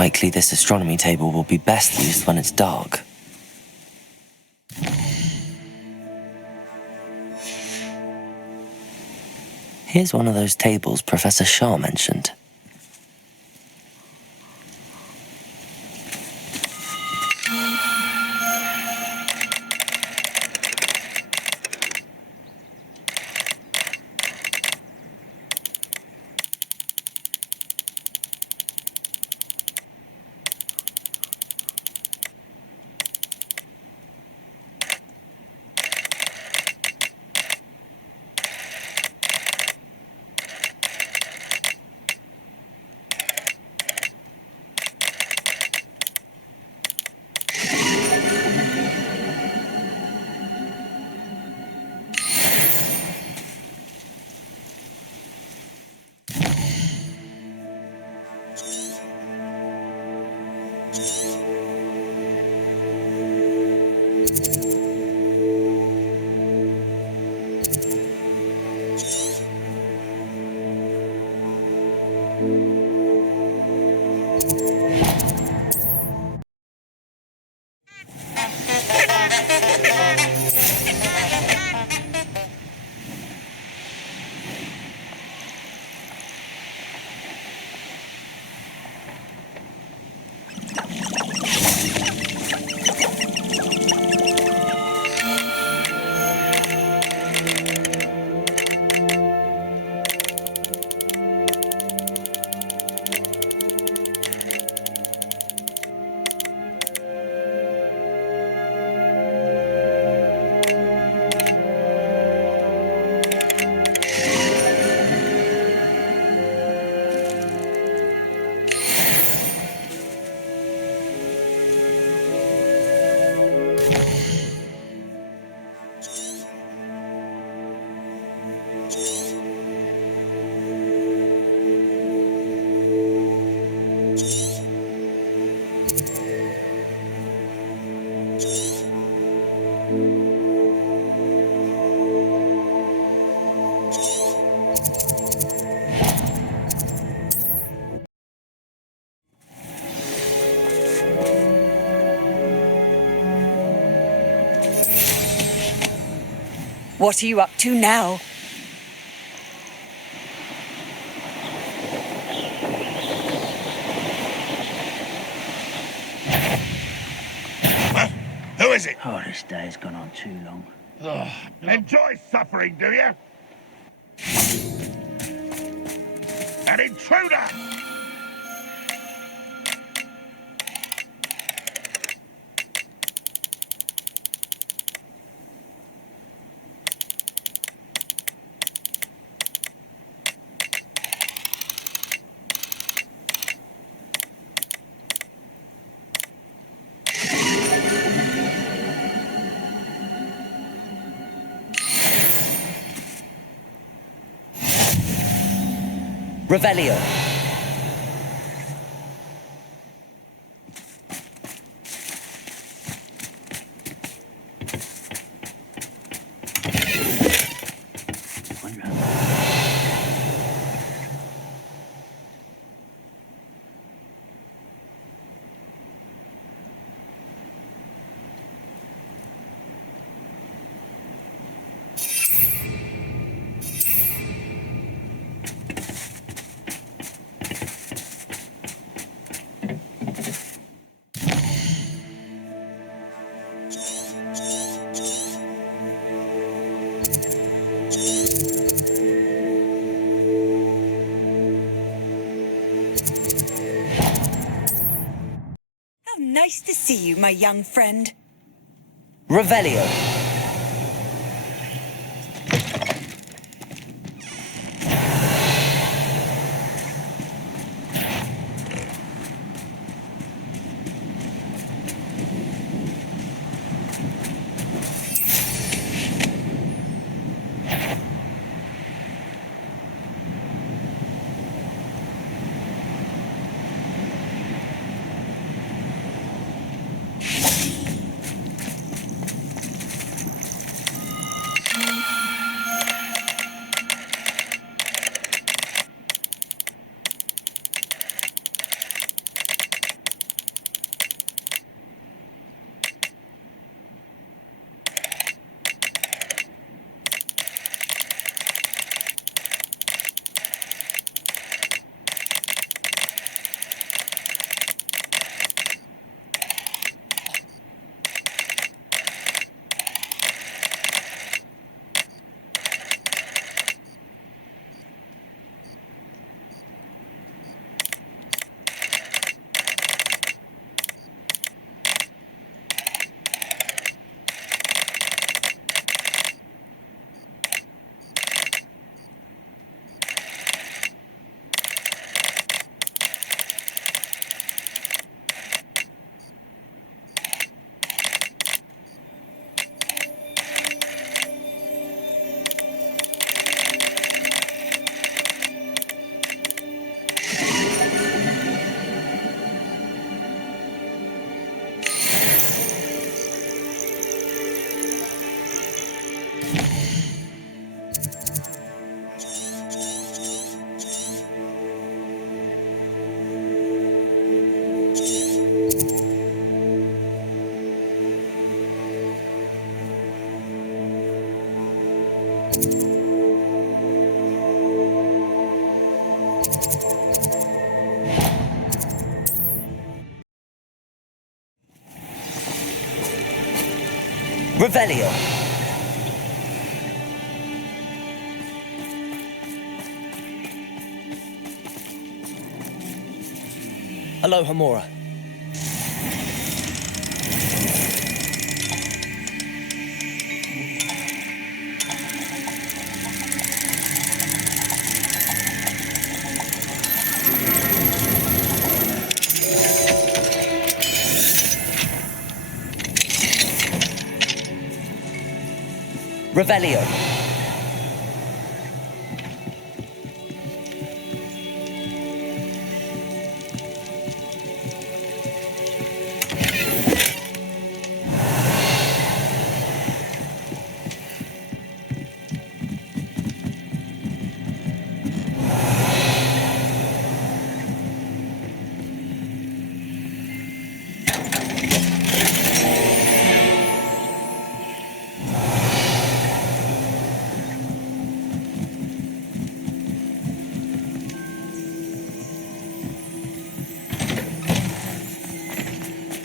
Likely this astronomy table will be best used when it's dark. Here's one of those tables Professor Shah mentioned. What are you up to now? Who is it? Oh, this day's gone on too long. Enjoy suffering, do you? An intruder! Revelio. Nice to see you, my young friend. Revelio. Revelio. Aloha Mora. Revelio.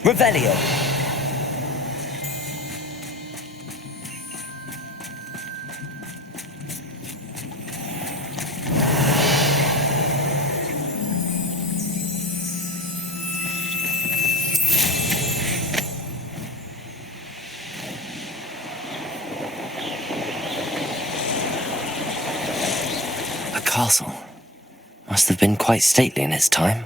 Revelio. A castle. Must have been quite stately in its time.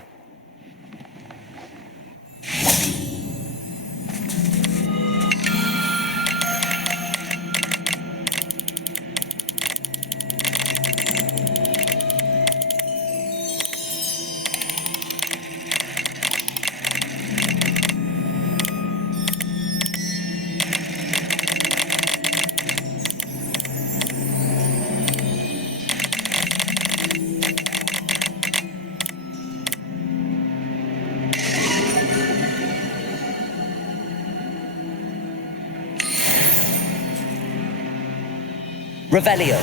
Revelio.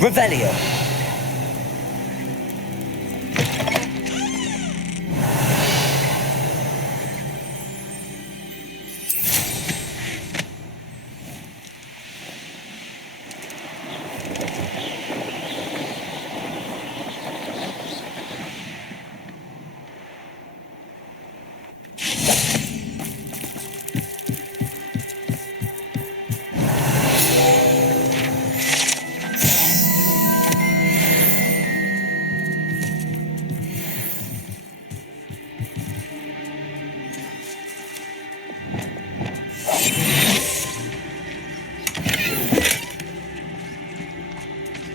Revelio.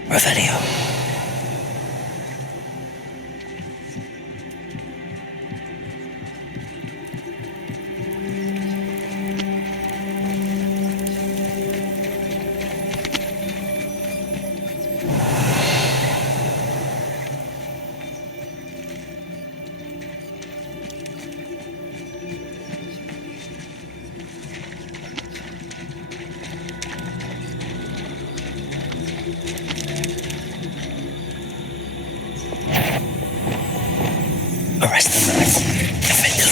Revelio. Arrest the man. Defend him.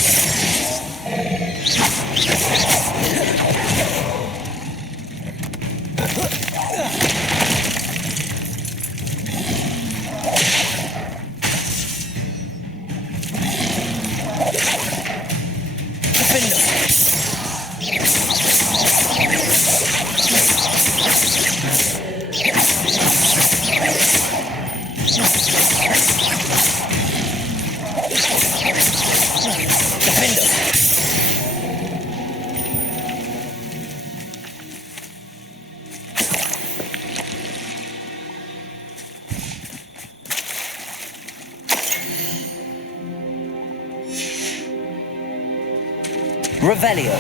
Defend him. Revelio.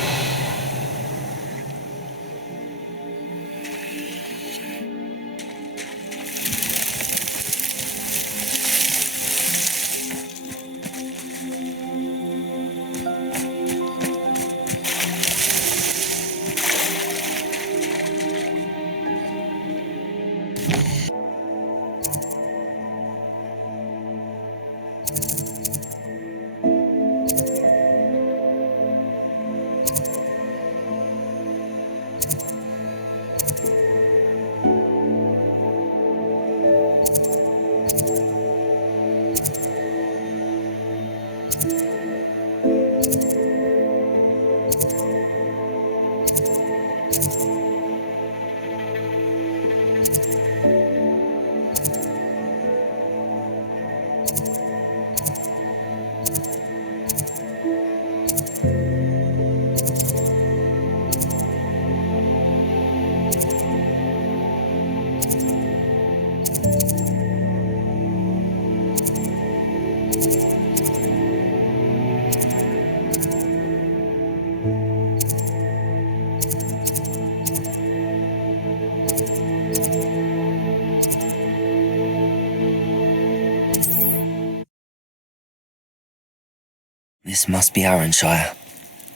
This must be Aranshire.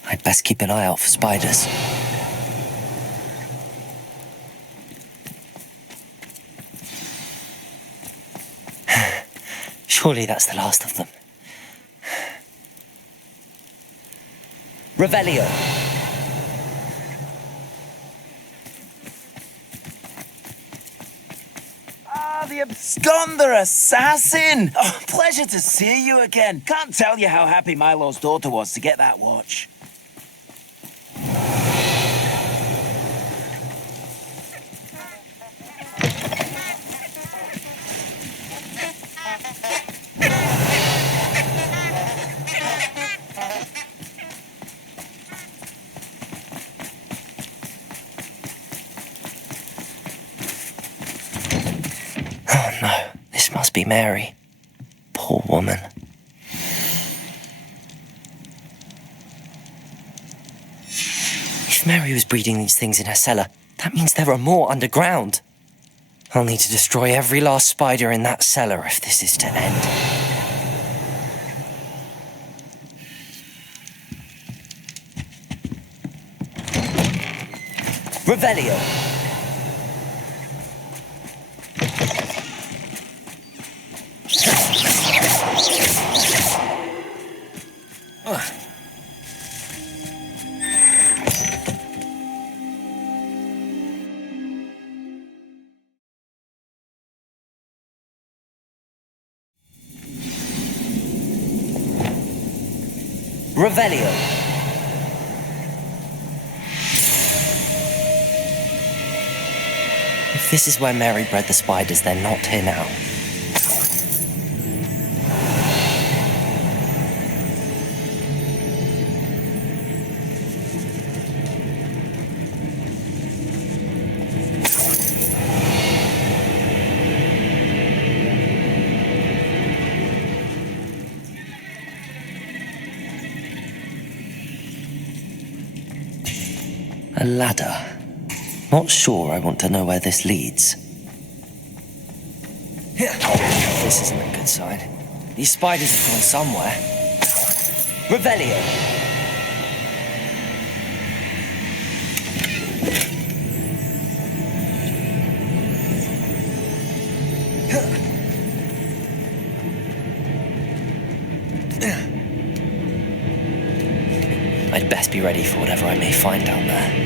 I'd best keep an eye out for spiders. Surely that's the last of them. Revelio. The absconder assassin! Oh, pleasure to see you again. Can't tell you how happy Milo's daughter was to get that watch. Oh no, this must be Mary. Poor woman. If Mary was breeding these things in her cellar, that means there are more underground. I'll need to destroy every last spider in that cellar if this is to end. Revelio. Revelio. If this is where Mary bred the spiders, they're not here now. A ladder. Not sure I want to know where this leads. This isn't a good sign. These spiders have gone somewhere. Revelio. I'd best be ready for whatever I may find down there.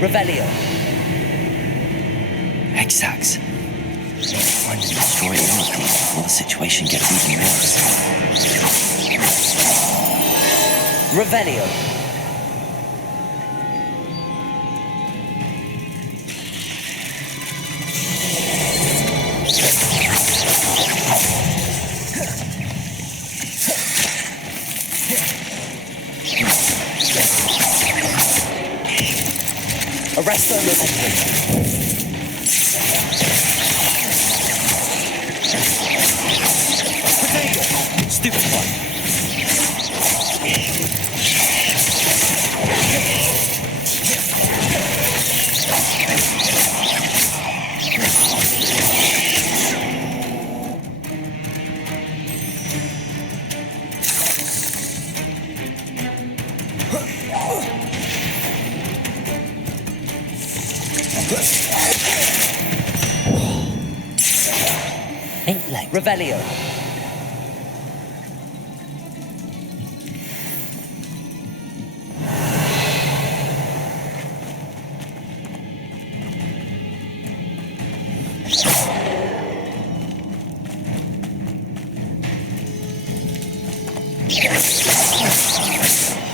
Revelio. Exact. Find and destroy anything before the situation gets even worse. Revelio. Transfer momentum. Potato. Stupid one. Ain't late. Revelio.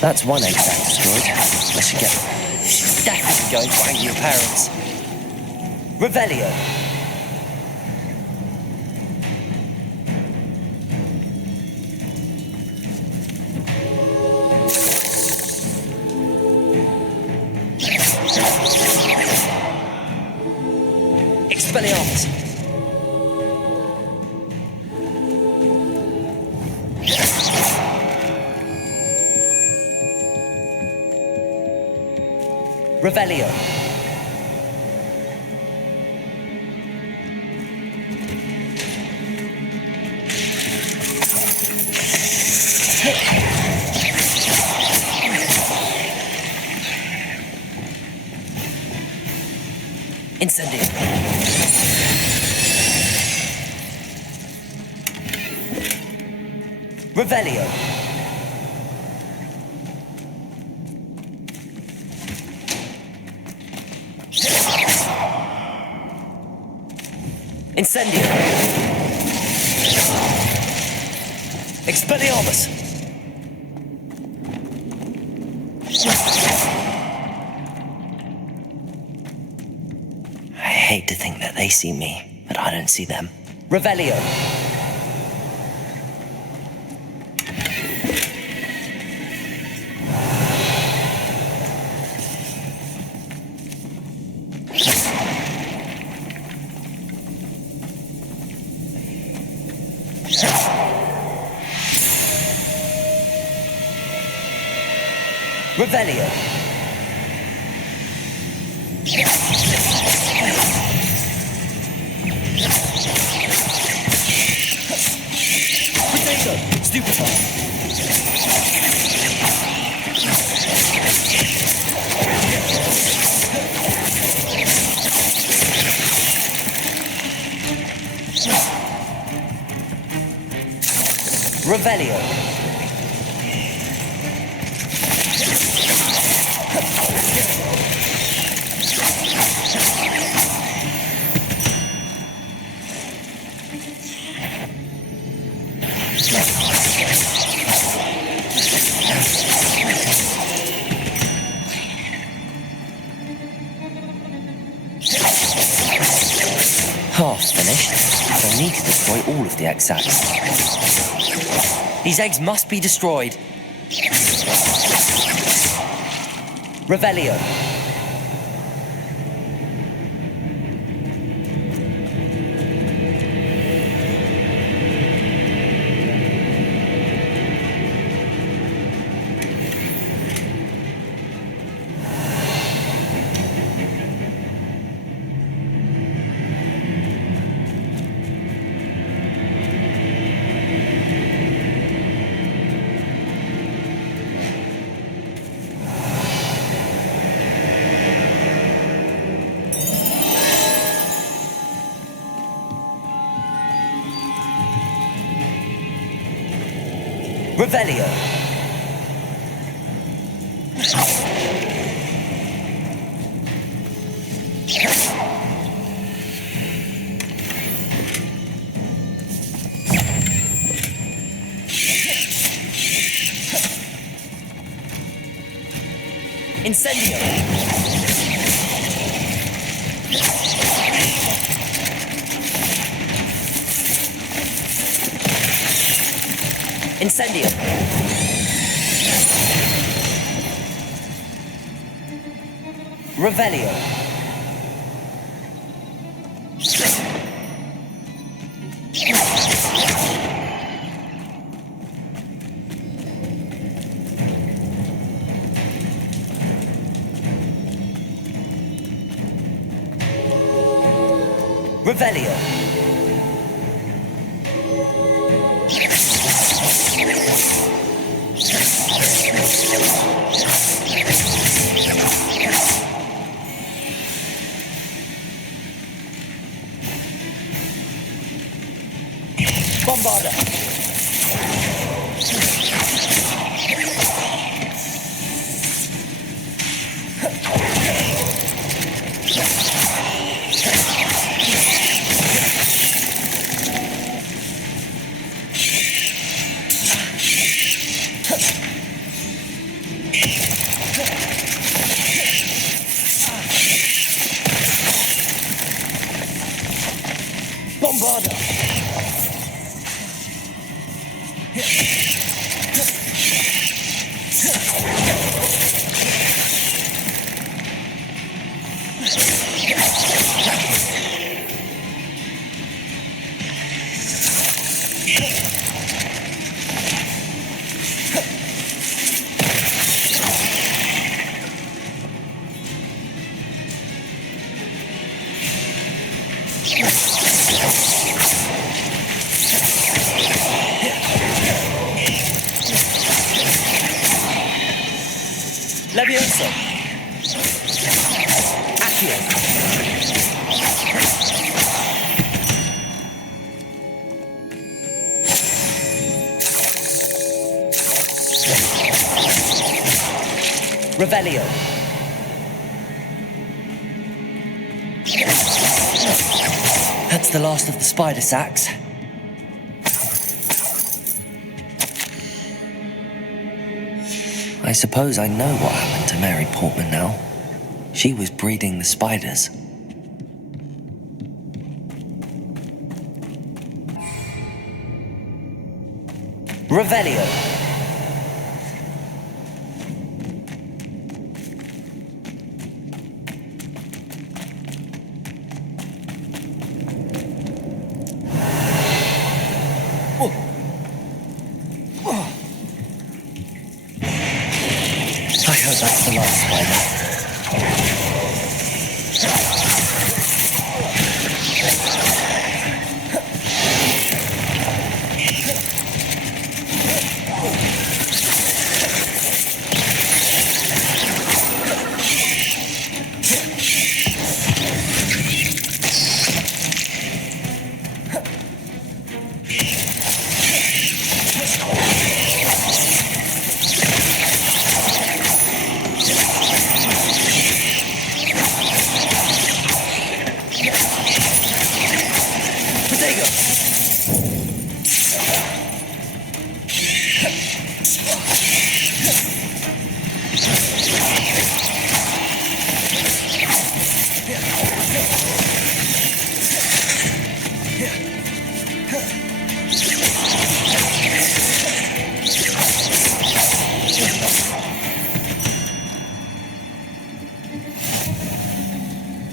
That's one egg sack destroyed. I should get definitely going to find your parents. Revelio. Expelliarmus. Revelio. Incendio. Revelio. Incendio. Expelliarmus. I hate to think that they see me, but I don't see them. Revelio. Revelio. Potato. Stupid one. Revelio. Half finished. They'll need to destroy all of the egg sacks. These eggs must be destroyed. Revelio. Revelio. Incendio. Incendio. Revelio. Revelio. Bombarda. Bombarda. Levioso. Accio. Revelio. That's the last of the spider sacks. I suppose I know what happened to Mary Portman now. She was breeding the spiders. Revelio. I hope that's the last spider.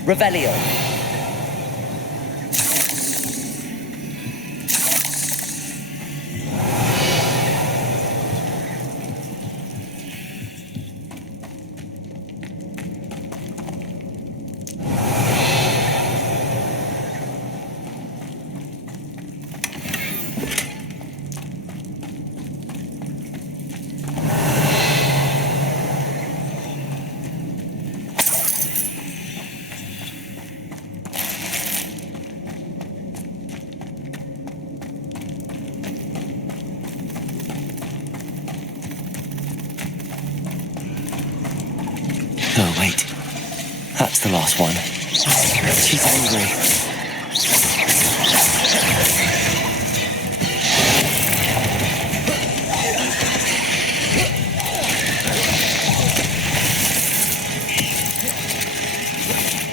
Revelio. Oh, wait. That's the last one. She's angry.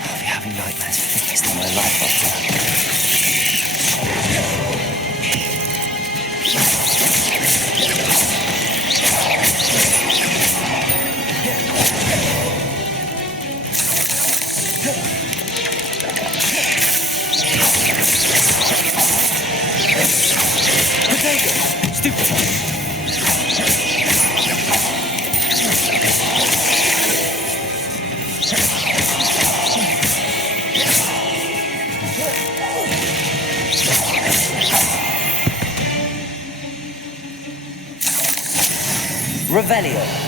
I'll be having nightmares for the rest of my life after that. Revelio.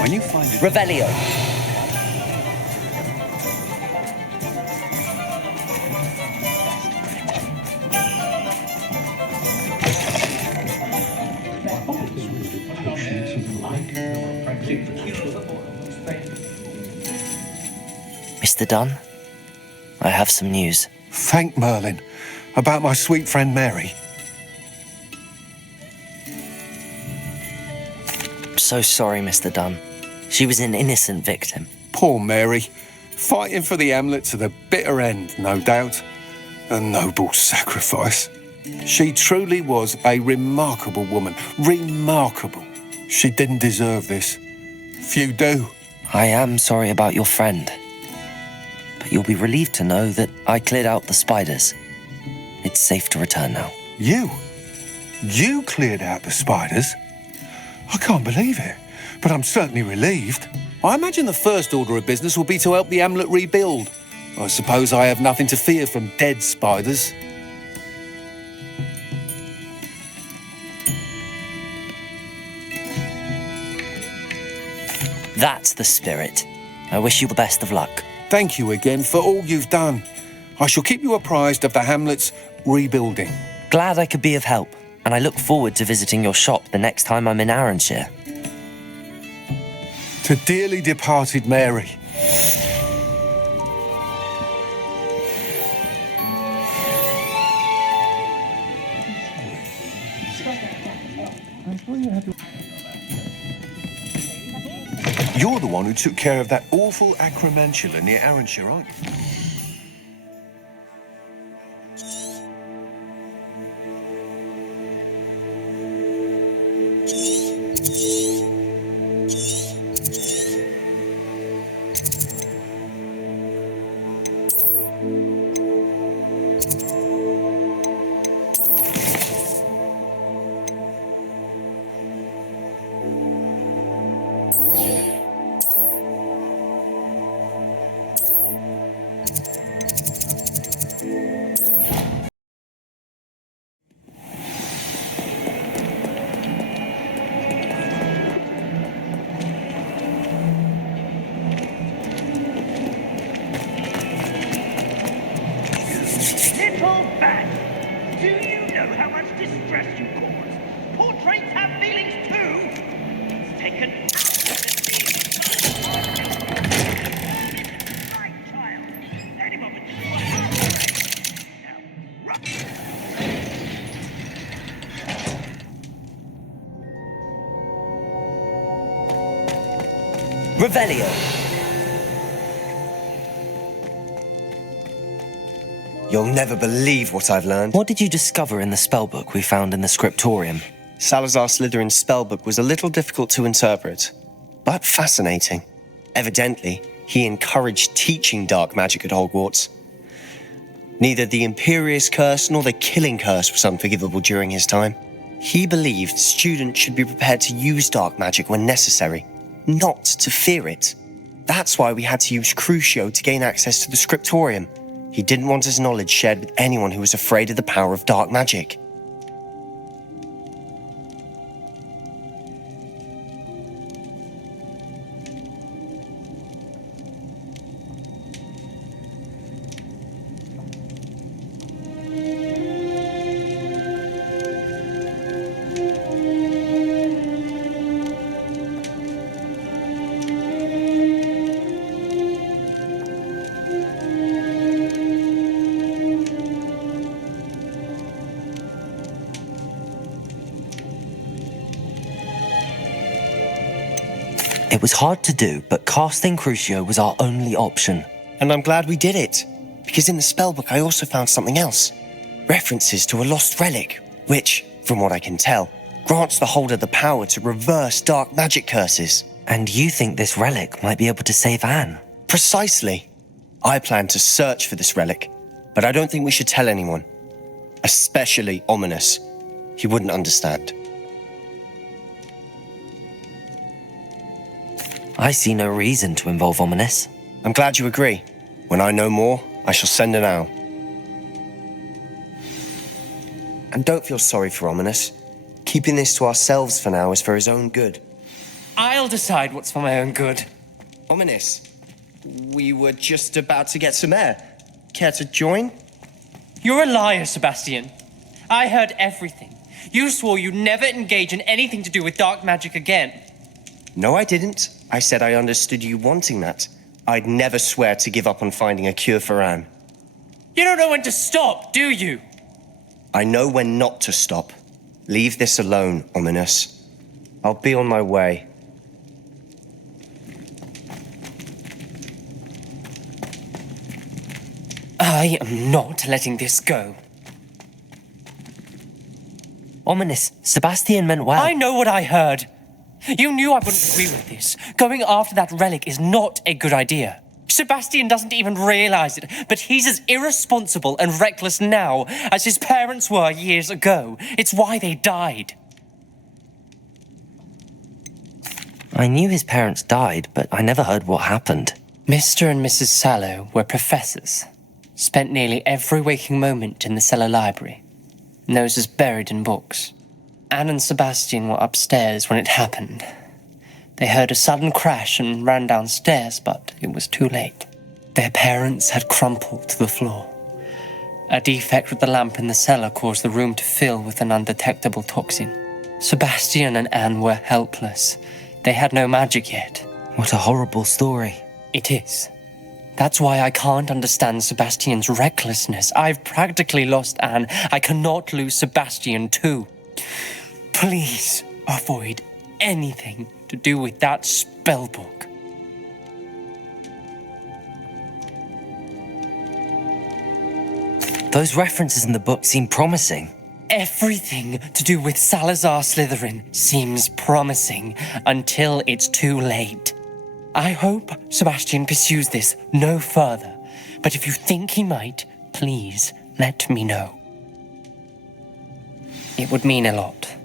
When you find it... Revelio. Mr. Dunn, I have some news. Thank Merlin. About my sweet friend Mary. I'm so sorry, Mr. Dunn. She was an innocent victim. Poor Mary. Fighting for the Hamlet to the bitter end, no doubt. A noble sacrifice. She truly was a remarkable woman. Remarkable. She didn't deserve this. Few do. I am sorry about your friend. But you'll be relieved to know that I cleared out the spiders. It's safe to return now. You? You cleared out the spiders? I can't believe it, but I'm certainly relieved. I imagine the first order of business will be to help the Hamlet rebuild. I suppose I have nothing to fear from dead spiders. That's the spirit. I wish you the best of luck. Thank you again for all you've done. I shall keep you apprised of the Hamlet's rebuilding. Glad I could be of help, and I look forward to visiting your shop the next time I'm in Aranshire. To dearly departed Mary. You're the one who took care of that awful acromantula near Aranshire, aren't you? bad. Do you know how much distress you cause? Portraits have feelings too. It's taken right, child. Anyone would do what. Now, run. Revelio. You'll never believe what I've learned. What did you discover in the spellbook we found in the scriptorium? Salazar Slytherin's spellbook was a little difficult to interpret, but fascinating. Evidently, he encouraged teaching dark magic at Hogwarts. Neither the Imperious Curse nor the Killing Curse was unforgivable during his time. He believed students should be prepared to use dark magic when necessary, not to fear it. That's why we had to use Crucio to gain access to the scriptorium. He didn't want his knowledge shared with anyone who was afraid of the power of dark magic. It was hard to do, but casting Crucio was our only option. And I'm glad we did it, because in the spellbook I also found something else. References to a lost relic, which, from what I can tell, grants the holder the power to reverse dark magic curses. And you think this relic might be able to save Anne? Precisely. I plan to search for this relic, but I don't think we should tell anyone. Especially Ominous. He wouldn't understand. I see no reason to involve Ominous. I'm glad you agree. When I know more, I shall send an owl. And don't feel sorry for Ominous. Keeping this to ourselves for now is for his own good. I'll decide what's for my own good. Ominous, we were just about to get some air. Care to join? You're a liar, Sebastian. I heard everything. You swore you'd never engage in anything to do with dark magic again. No, I didn't. I said I understood you wanting that. I'd never swear to give up on finding a cure for Anne. You don't know when to stop, do you? I know when not to stop. Leave this alone, Ominous. I'll be on my way. I am not letting this go. Ominous, Sebastian meant well. I know what I heard. You knew I wouldn't agree with this. Going after that relic is not a good idea. Sebastian doesn't even realize it, but he's as irresponsible and reckless now as his parents were years ago. It's why they died. I knew his parents died, but I never heard what happened. Mr. and Mrs. Sallow were professors. Spent nearly every waking moment in the cellar library. Noses buried in books. Anne and Sebastian were upstairs when it happened. They heard a sudden crash and ran downstairs, but it was too late. Their parents had crumpled to the floor. A defect with the lamp in the cellar caused the room to fill with an undetectable toxin. Sebastian and Anne were helpless. They had no magic yet. What a horrible story. It is. That's why I can't understand Sebastian's recklessness. I've practically lost Anne. I cannot lose Sebastian too. Please avoid anything to do with that spellbook. Those references in the book seem promising. Everything to do with Salazar Slytherin seems promising until it's too late. I hope Sebastian pursues this no further, but if you think he might, please let me know. It would mean a lot.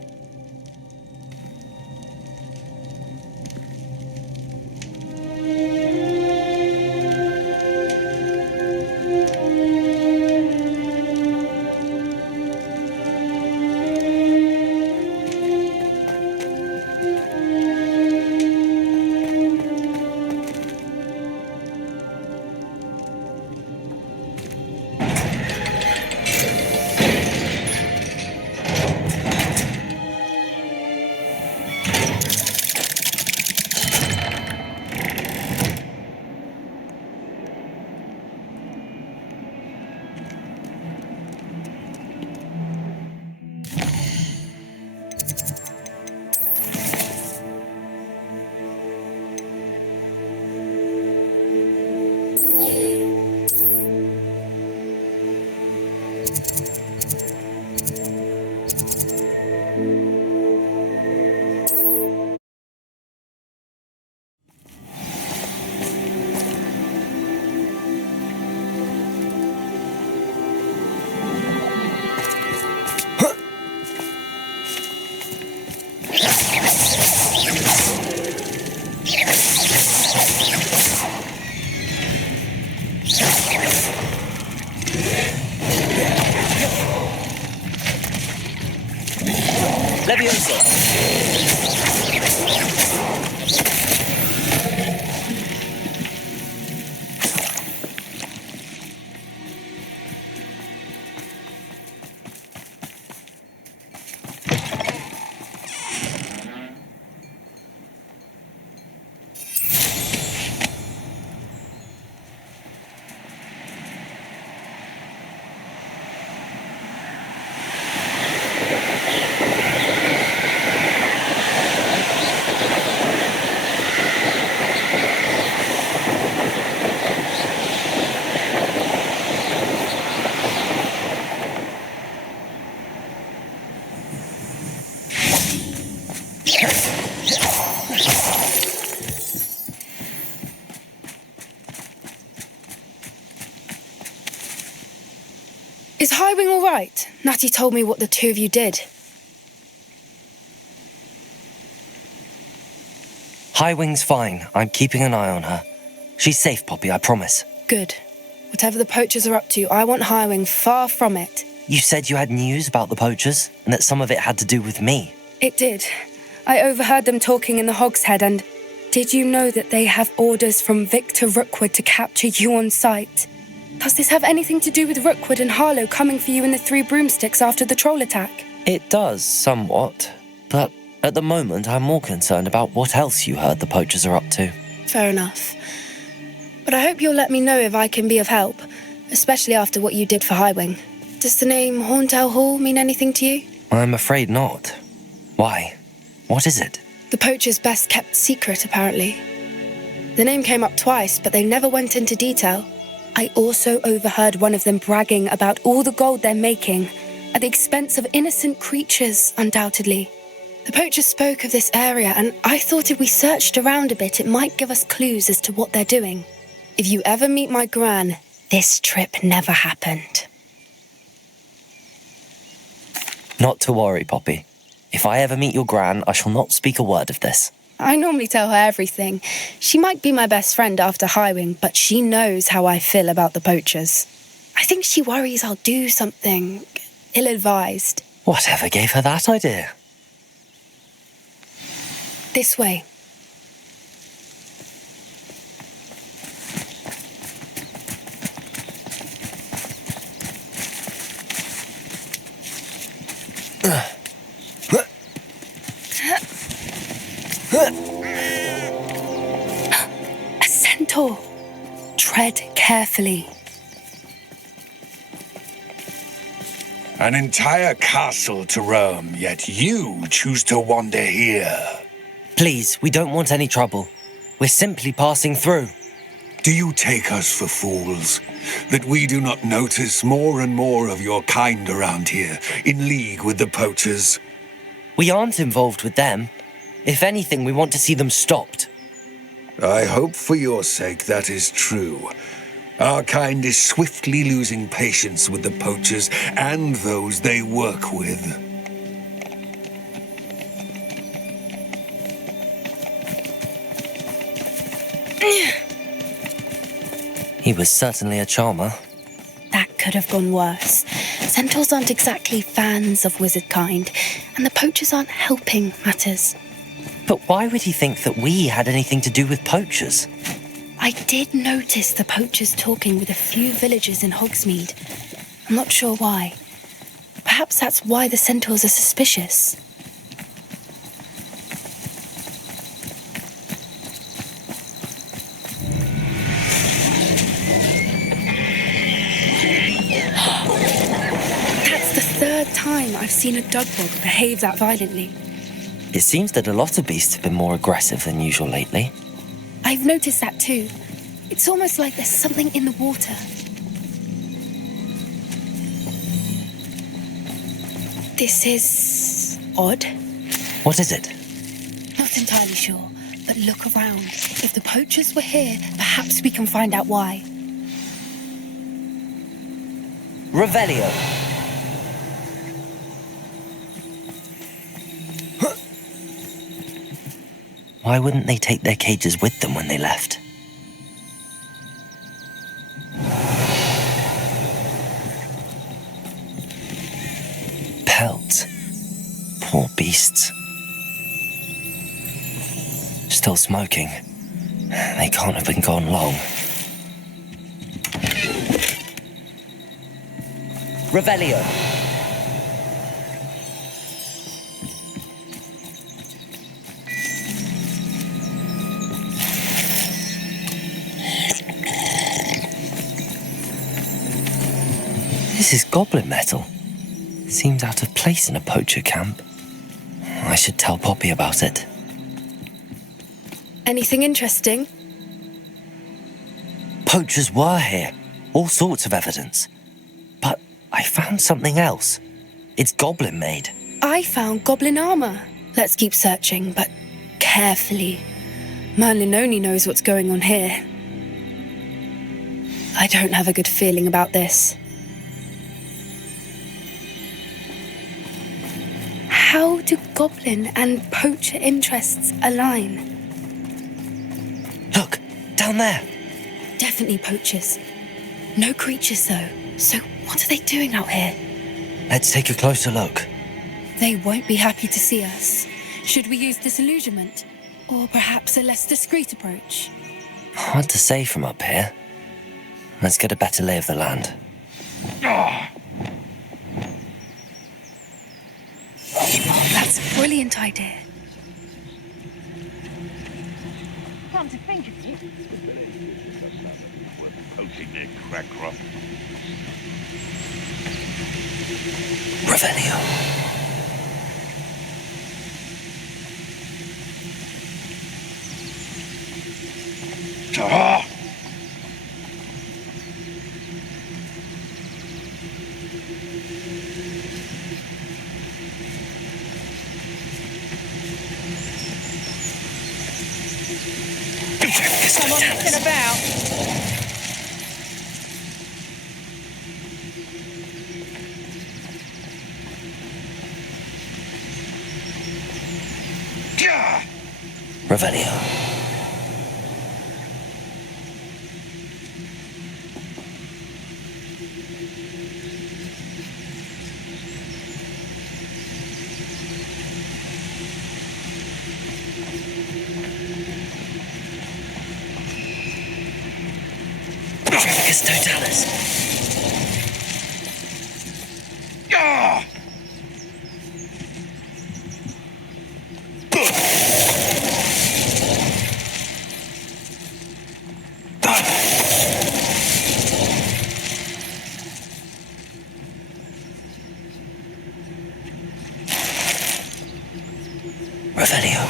Leviosa! Is Highwing all right? Natty told me what the two of you did. Highwing's fine. I'm keeping an eye on her. She's safe, Poppy, I promise. Good. Whatever the poachers are up to, I want Highwing far from it. You said you had news about the poachers, and that some of it had to do with me. It did. I overheard them talking in the Hogshead, and did you know that they have orders from Victor Rookwood to capture you on sight? Does this have anything to do with Rookwood and Harlow coming for you in the Three Broomsticks after the troll attack? It does, somewhat. But at the moment, I'm more concerned about what else you heard the poachers are up to. Fair enough. But I hope you'll let me know if I can be of help, especially after what you did for Highwing. Does the name Horntail Hall mean anything to you? I'm afraid not. Why? What is it? The poachers' best-kept secret, apparently. The name came up twice, but they never went into detail. I also overheard one of them bragging about all the gold they're making, at the expense of innocent creatures, undoubtedly. The poachers spoke of this area, and I thought if we searched around a bit, it might give us clues as to what they're doing. If you ever meet my gran, this trip never happened. Not to worry, Poppy. If I ever meet your gran, I shall not speak a word of this. I normally tell her everything. She might be my best friend after Highwing, but she knows how I feel about the poachers. I think she worries I'll do something ill-advised. Whatever gave her that idea? This way. A centaur. Tread carefully. An entire castle to roam, yet you choose to wander here. Please, we don't want any trouble. We're simply passing through. Do you take us for fools? That we do not notice more and more of your kind around here, in league with the poachers? We aren't involved with them. If anything, we want to see them stopped. I hope for your sake that is true. Our kind is swiftly losing patience with the poachers and those they work with. He was certainly a charmer. That could have gone worse. Centaurs aren't exactly fans of wizard kind, and the poachers aren't helping matters. But why would he think that we had anything to do with poachers? I did notice the poachers talking with a few villagers in Hogsmeade. I'm not sure why. Perhaps that's why the centaurs are suspicious. That's the third time I've seen a dugbog behave that violently. It seems that a lot of beasts have been more aggressive than usual lately. I've noticed that too. It's almost like there's something in the water. This is odd. What is it? Not entirely sure, but look around. If the poachers were here, perhaps we can find out why. Revelio. Why wouldn't they take their cages with them when they left? Pelt. Poor beasts. Still smoking. They can't have been gone long. Revelio. This is goblin metal. Seems out of place in a poacher camp. I should tell Poppy about it. Anything interesting? Poachers were here. All sorts of evidence. But I found something else. It's goblin made. I found goblin armor. Let's keep searching, but carefully. Merlin only knows what's going on here. I don't have a good feeling about this. How do goblin and poacher interests align? Look, down there. Definitely poachers. No creatures, though. So what are they doing out here? Let's take a closer look. They won't be happy to see us. Should we use disillusionment? Or perhaps a less discreet approach? Hard to say from up here. Let's get a better lay of the land. Oh, that's a brilliant idea. Come to think of it. Poaching their crack crop. Revelio. Come on, messing about. Revelio. Tremicus totalis. Revelio.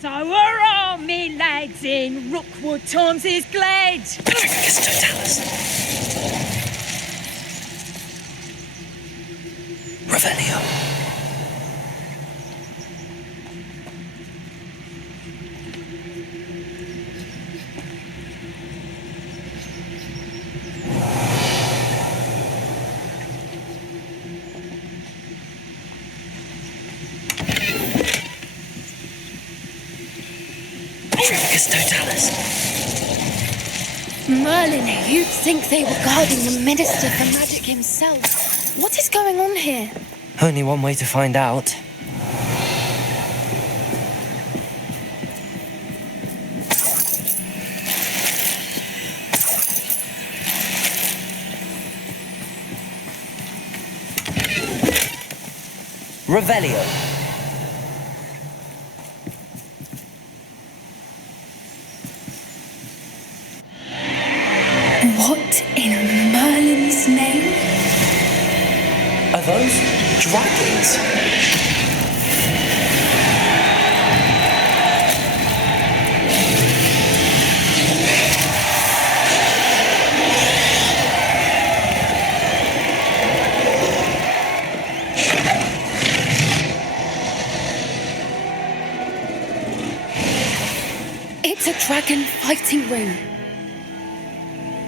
So are all me lads in Rookwood Tom's glad. Tremicus totalis. Revelio. Tremicus totalis. Merlin, you'd think they were guarding the Minister for Magic himself. What is going on here? Only one way to find out. Revelio. What in Merlin's name? Are those dragons? It's a dragon fighting ring.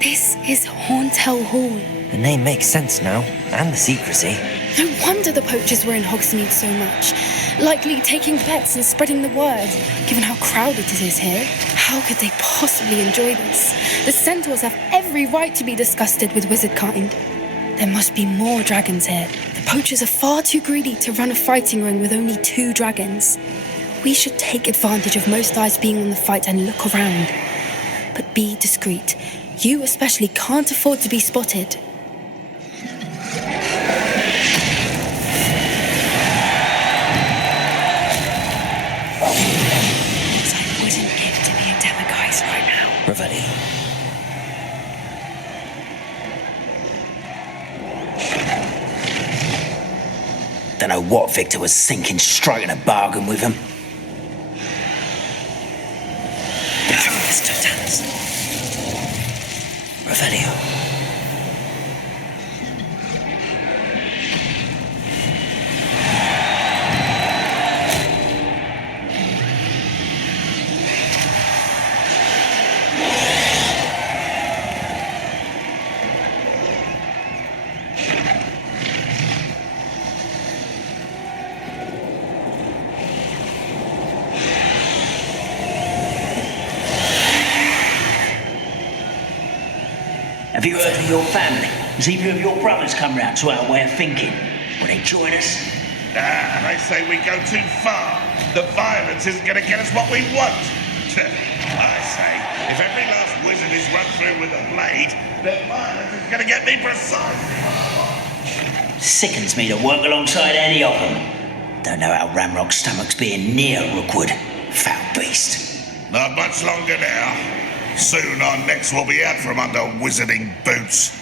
This is Hauntel Hall. The name makes sense now, and the secrecy. No wonder the poachers were in Hogsmeade so much. Likely taking bets and spreading the word, given how crowded it is here. How could they possibly enjoy this? The centaurs have every right to be disgusted with wizard kind. There must be more dragons here. The poachers are far too greedy to run a fighting ring with only 2 dragons. We should take advantage of most eyes being on the fight and look around. But be discreet. You especially can't afford to be spotted. What I wouldn't give to be a demiguise right now. Revelio. Don't know what Victor was thinking, striking a bargain with him. Revelio. Have you heard of your family? Has either of your brothers come round to our way of thinking? Will they join us? They say we go too far. The violence isn't going to get us what we want. I say, if every last wizard is run through with a blade, then violence is going to get me precise. Sickens me to work alongside any of them. Don't know how Ramrock's stomach's being near Rookwood. Foul beast. Not much longer now. Soon our necks will be out from under wizarding boots.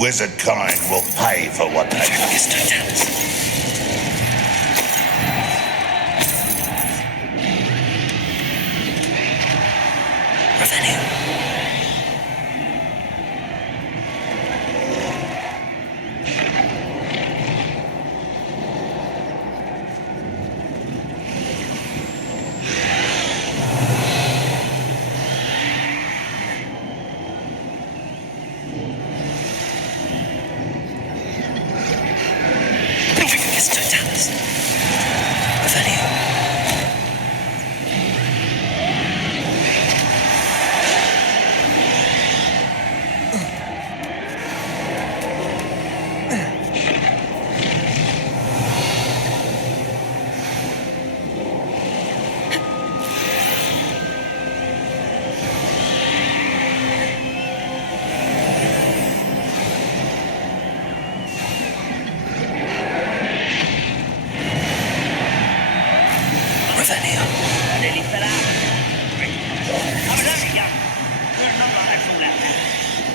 Wizard kind will pay for what they do.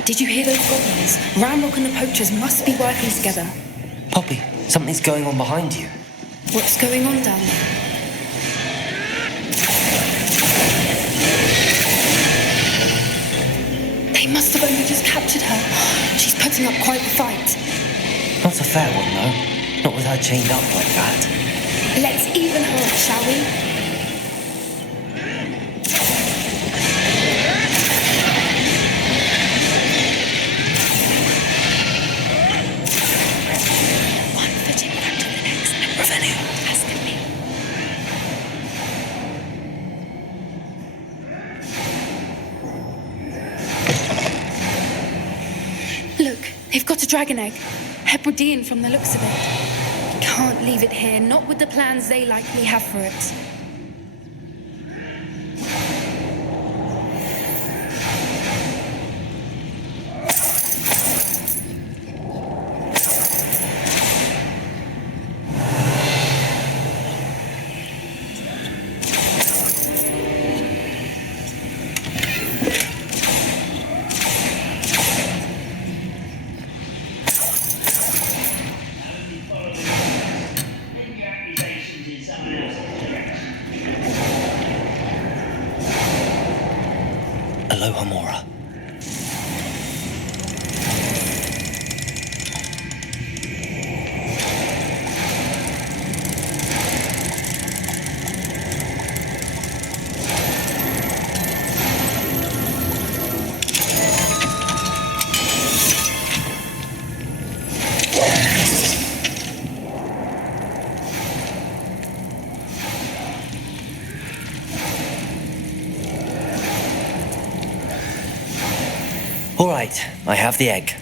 Did you hear those goblins? Ramrock and the poachers must be working together. Poppy, something's going on behind you. What's going on down there? They must have only just captured her. She's putting up quite the fight. Not a fair one, though. Not with her chained up like that. Let's even her up, shall we? They've got a dragon egg. Hebridean from the looks of it. Can't leave it here, not with the plans they likely have for it. Alohomora. All right, I have the egg.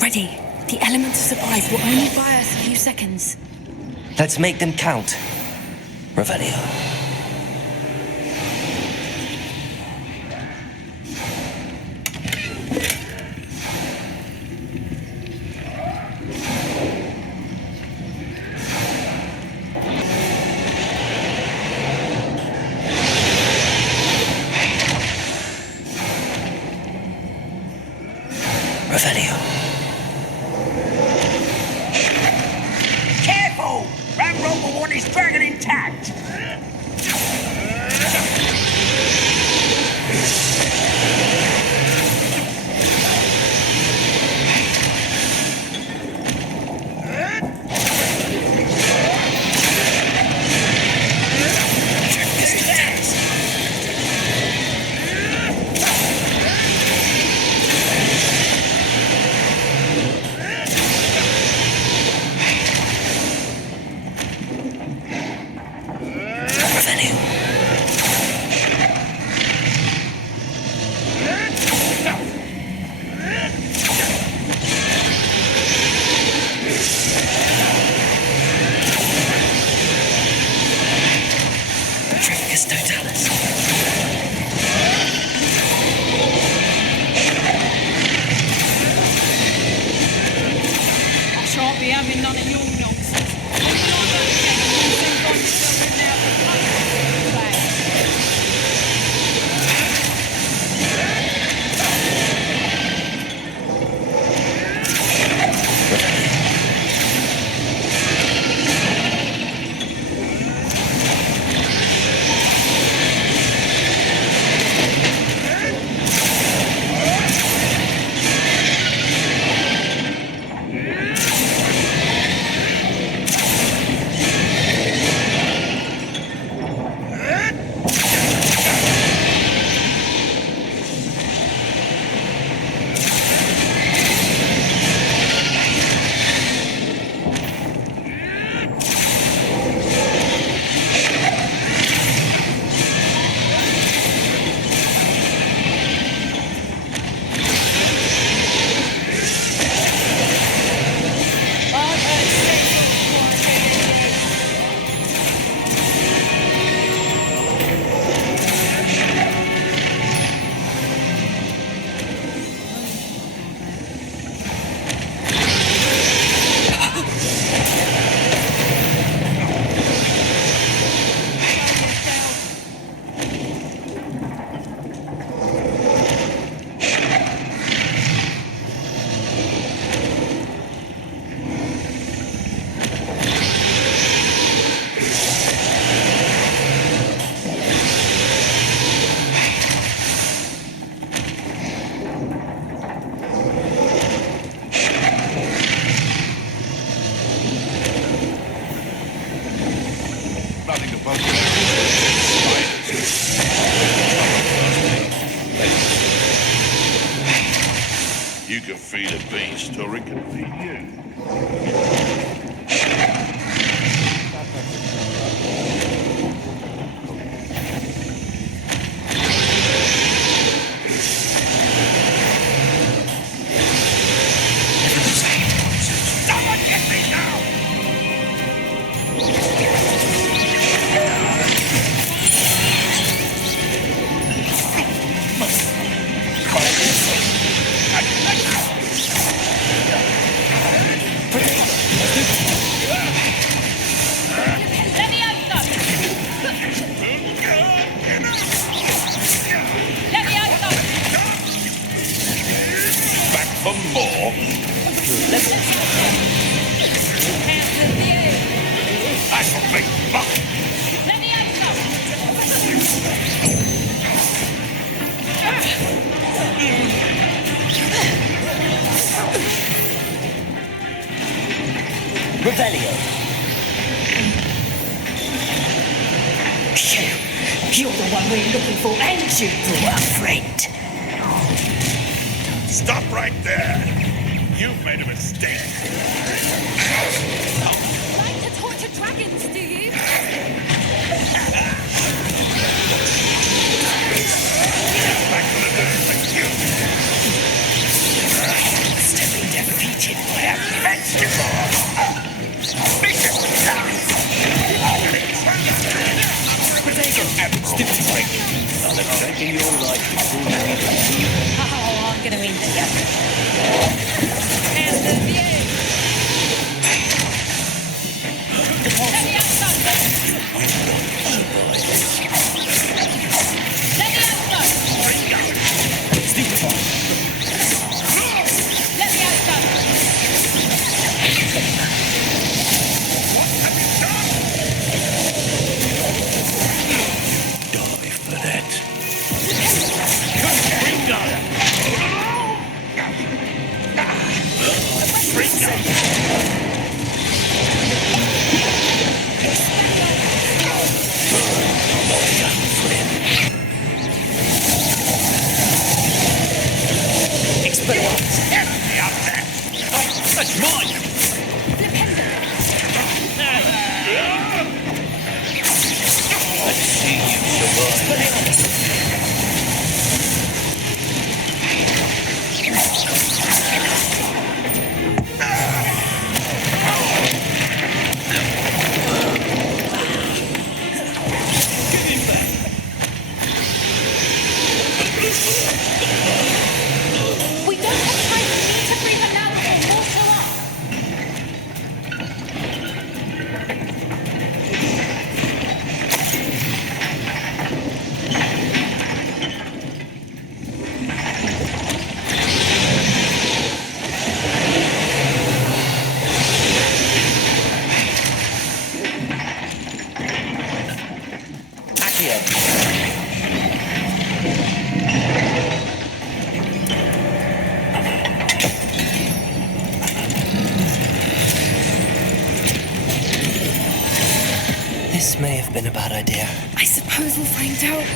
Ready. The element of surprise will only buy us a few seconds. Let's make them count. Revelio. Revelio. Careful! Ramrock will want his dragon intact! Having none of your nonsense. You're not going to get them on yourself in there for You can feed a beast, or it can feed you. Someone get me now! Back for more? I shall make luck. Revelio. You're the one we're looking for, and you brought a friend. Stop right there. You've made a mistake. Like to torture dragons, do you? Back to the thank you. Must have been defeated by a That's mine! Let's see you survive. We don't have time for me to breathe an hour or more show up. This may have been a bad idea. I suppose we'll find out.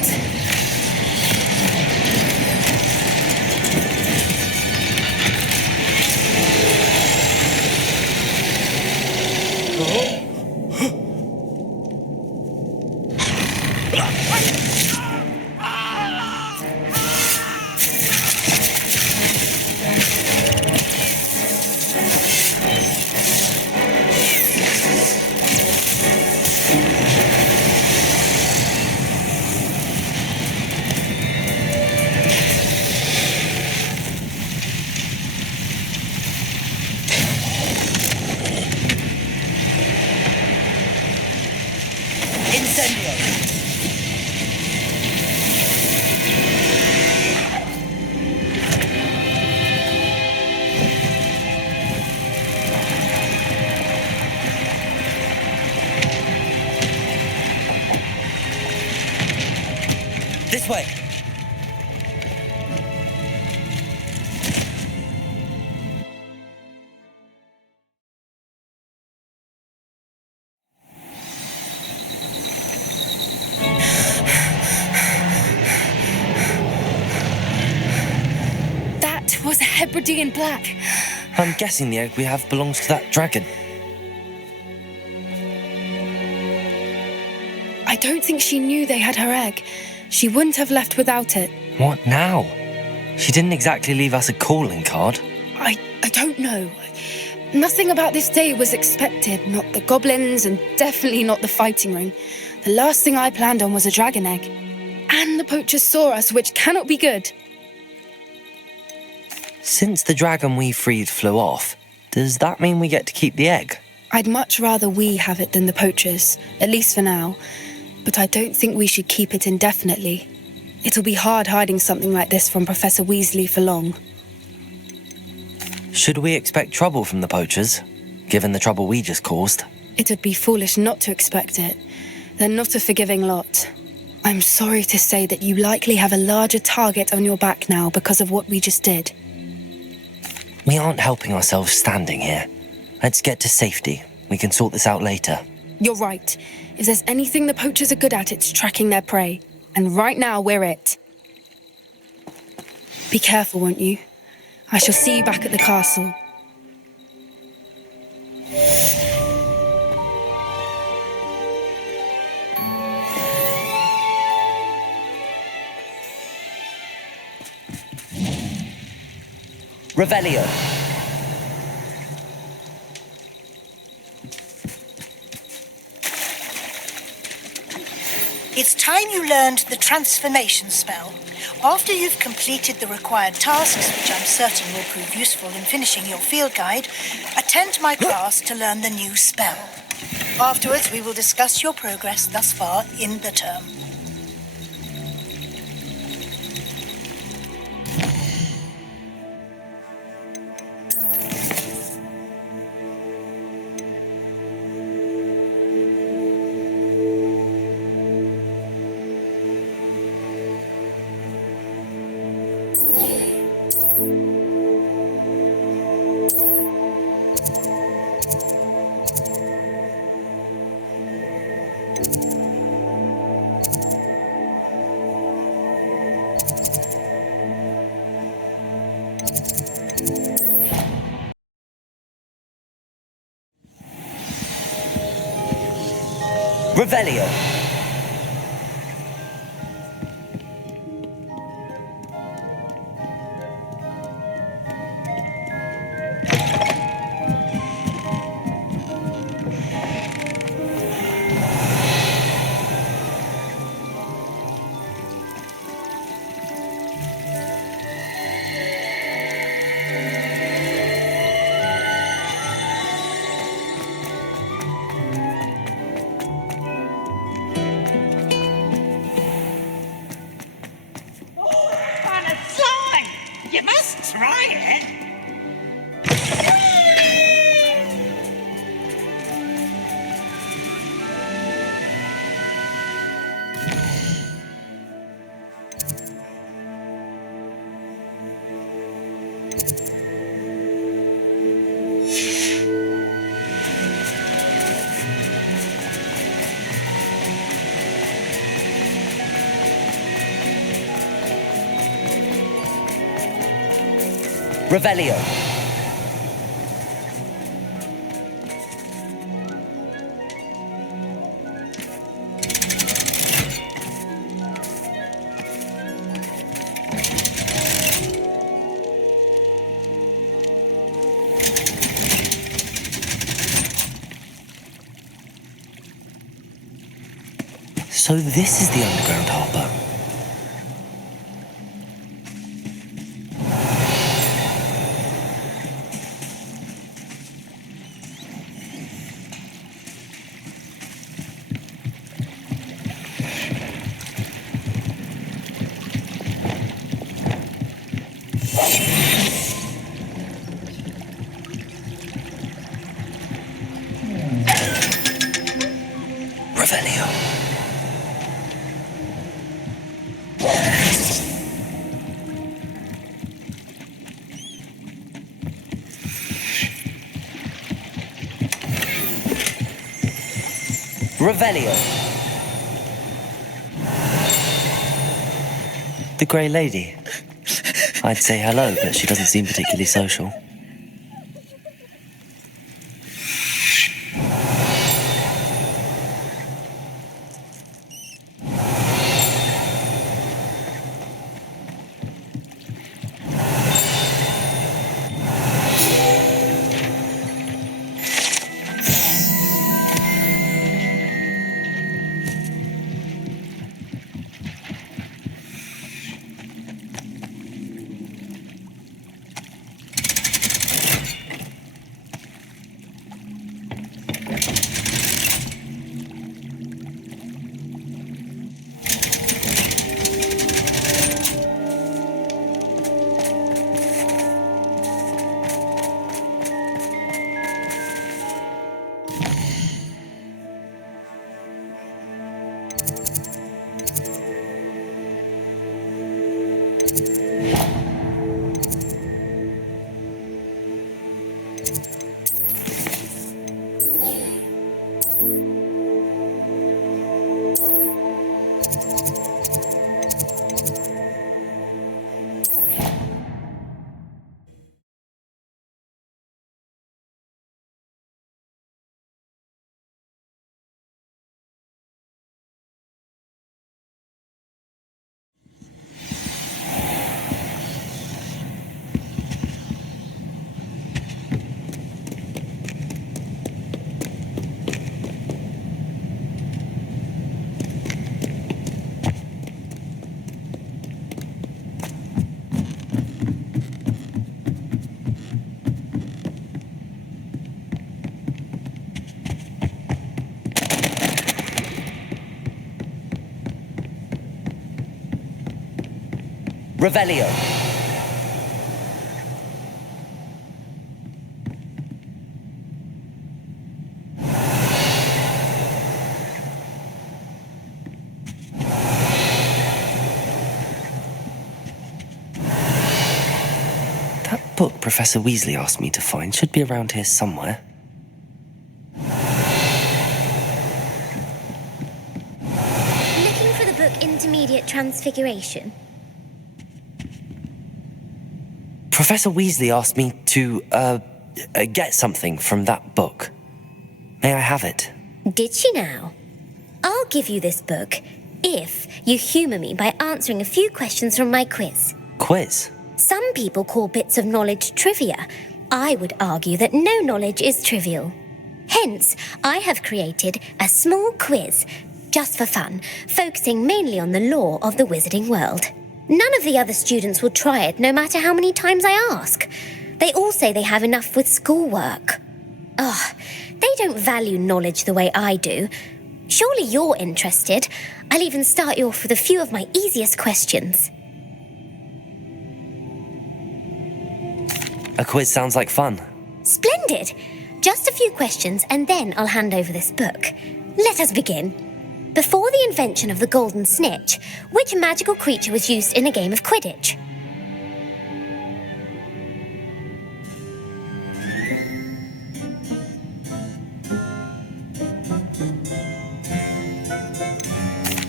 This way. That was a Hebridean black. I'm guessing the egg we have belongs to that dragon. I don't think she knew they had her egg. She wouldn't have left without it. What now? She didn't exactly leave us a calling card. I don't know. Nothing about this day was expected. Not the goblins and definitely not the fighting ring. The last thing I planned on was a dragon egg. And the poachers saw us, which cannot be good. Since the dragon we freed flew off, does that mean we get to keep the egg? I'd much rather we have it than the poachers, at least for now. But I don't think we should keep it indefinitely. It'll be hard hiding something like this from Professor Weasley for long. Should we expect trouble from the poachers, given the trouble we just caused? It would be foolish not to expect it. They're not a forgiving lot. I'm sorry to say that you likely have a larger target on your back now because of what we just did. We aren't helping ourselves standing here. Let's get to safety. We can sort this out later. You're right. If there's anything the poachers are good at, it's tracking their prey. And right now, we're it. Be careful, won't you? I shall see you back at the castle. Revelio. It's time you learned the transformation spell. After you've completed the required tasks, which I'm certain will prove useful in finishing your field guide, attend my class to learn the new spell. Afterwards, we will discuss your progress thus far in the term. Revelio. On a song! You must try it. Revelio. So this is the underground harbour. Revelio. Revelio. The Grey Lady. I'd say hello, but she doesn't seem particularly social. Revelio. That book Professor Weasley asked me to find should be around here somewhere. Looking for the book Intermediate Transfiguration? Professor Weasley asked me to, get something from that book. May I have it? Did she now? give you this book if you humour me by answering a few questions from my quiz. Quiz? Some people call bits of knowledge trivia. I would argue that no knowledge is trivial. Hence, I have created a small quiz, just for fun, focusing mainly on the lore of the wizarding world. None of the other students will try it, no matter how many times I ask. They all say they have enough with schoolwork. They don't value knowledge the way I do. Surely you're interested. I'll even start you off with a few of my easiest questions. A quiz sounds like fun. Splendid! Just a few questions and then I'll hand over this book. Let us begin. Before the invention of the golden snitch, which magical creature was used in a game of Quidditch?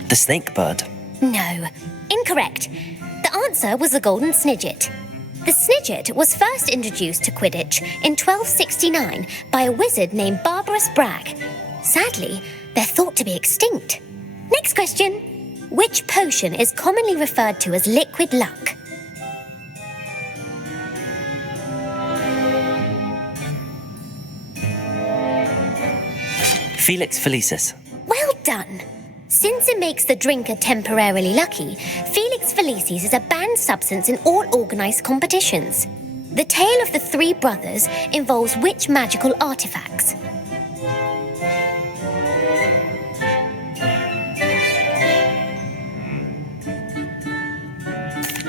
The snake bird. No, incorrect. The answer was the golden snidget. The snidget was first introduced to Quidditch in 1269 by a wizard named Barbarous Bragg. Sadly, they're thought to be extinct. Next question. Which potion is commonly referred to as liquid luck? Felix Felicis. Well done. Since it makes the drinker temporarily lucky, Felix Felicis is a banned substance in all organised competitions. The tale of the three brothers involves which magical artefacts?